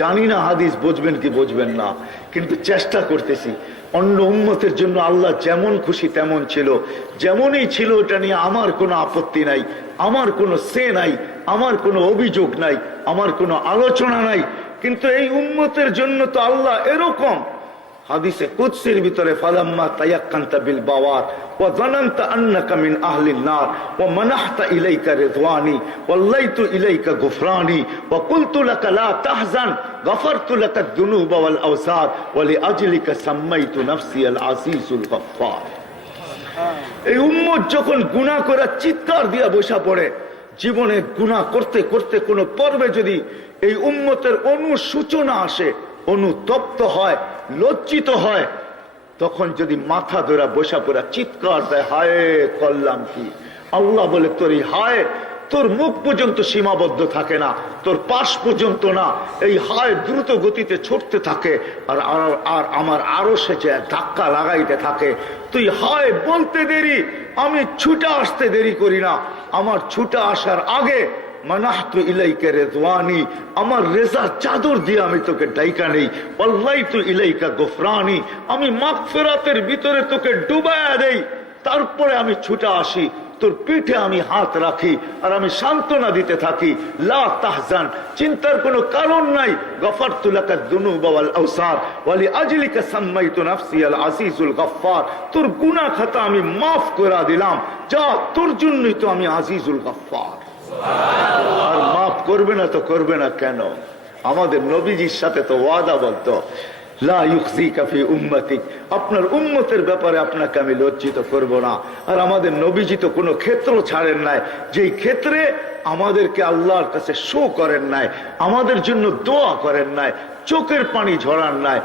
জানি না হাদিস, বুঝবেন কি বুঝবেন না, কিন্তু চেষ্টা করতেছি। অন্য উন্মতের জন্য আল্লাহ যেমন খুশি তেমন ছিল। যেমনই ছিল, এটা নিয়ে আমার কোনো আপত্তি নাই, আমার কোনো সে নাই, আমার কোনো অভিযোগ নাই, আমার কোনো আলোচনা নাই। কিন্তু এই উন্মতের জন্য তো আল্লাহ এরকম হাদিসে কুৎসির ভিতরে ফালাম্মা তায়াক্কান্তা বিল বাওয়ার ওয়া জানান্তা আন্নাকা মিন আহলিন নার ওয়া মানাহতা ইলাইকা রিদওয়ানি ওয়াল্লাইতু ইলাইকা গুফরানি, ওয়া কুলতু লাকা লা তাহজান, গফারতু লাকা যুনুবা ওয়াল আওসার, ওয়া লিআজলিকা সাম্মাইতু নাফসি আল আজিজুল গফফার। এই উম্মত যখন গুনাহ করার চিৎকার দিয়া বসা পড়ে, জীবনে গুনাহ করতে করতে কোন পর্বে যদি এই উম্মতের অনুসূচনা আসে অনুতপ্ত হয়, লজ্জিত হয়, তখন যদি মাথা ধরা, বসা পড়া, চিৎকার দেয়, হায়, করলাম কি? আল্লাহ বলে, তোর হায়, তোর মুখ পর্যন্ত সীমাবদ্ধ থাকে না, তোর পাশ পর্যন্ত না, এই হায় দ্রুত গতিতে ছুটতে থাকে, আর আর- আর আমার আরও সে ধাক্কা লাগাইতে থাকে। তুই হায়, বলতে দেরি, আমি ছুটে আসতে দেরি করি না, আমার ছুটে আসার আগে আমার চাদর দিয়ে আমি তোকে ডাইকা নেই আমি ভিতরে তোকে দেই, তারপরে আমি ছুটে আসি, তোর পিঠে আমি হাত রাখি, আর আমি সান্ত্বনা দিতে থাকি, লা তাহজান, চিন্তার কোনো কারণ নাই গফার তুলাকা দুনু বাওয়াল আওসার, ওয়ালি আজলিকা সাম্মাইতু নাফসি তোর গুনাহ খাতা আমি মাফ করে দিলাম, যা তোর জন্যই তো আমি আজিজুল গফফার। আর মাফ করবে না তো করবে না কেন? আমাদের নবীজির সাথে তো ওয়াদা বলতো লা ইউখজিকা ফি উম্মতিক। আপনার উম্মতের ব্যাপারে আপনাকে আমি লজ্জিত করব না। আর আমাদের নবীজি তো কোনো ক্ষেত্র ছাড়েন নাই। যেই ক্ষেত্রে আমাদেরকে আল্লাহর কাছে শো করেন নাই, আমাদের জন্য দোয়া করেন নাই, চোখের পানি ঝরান নাই।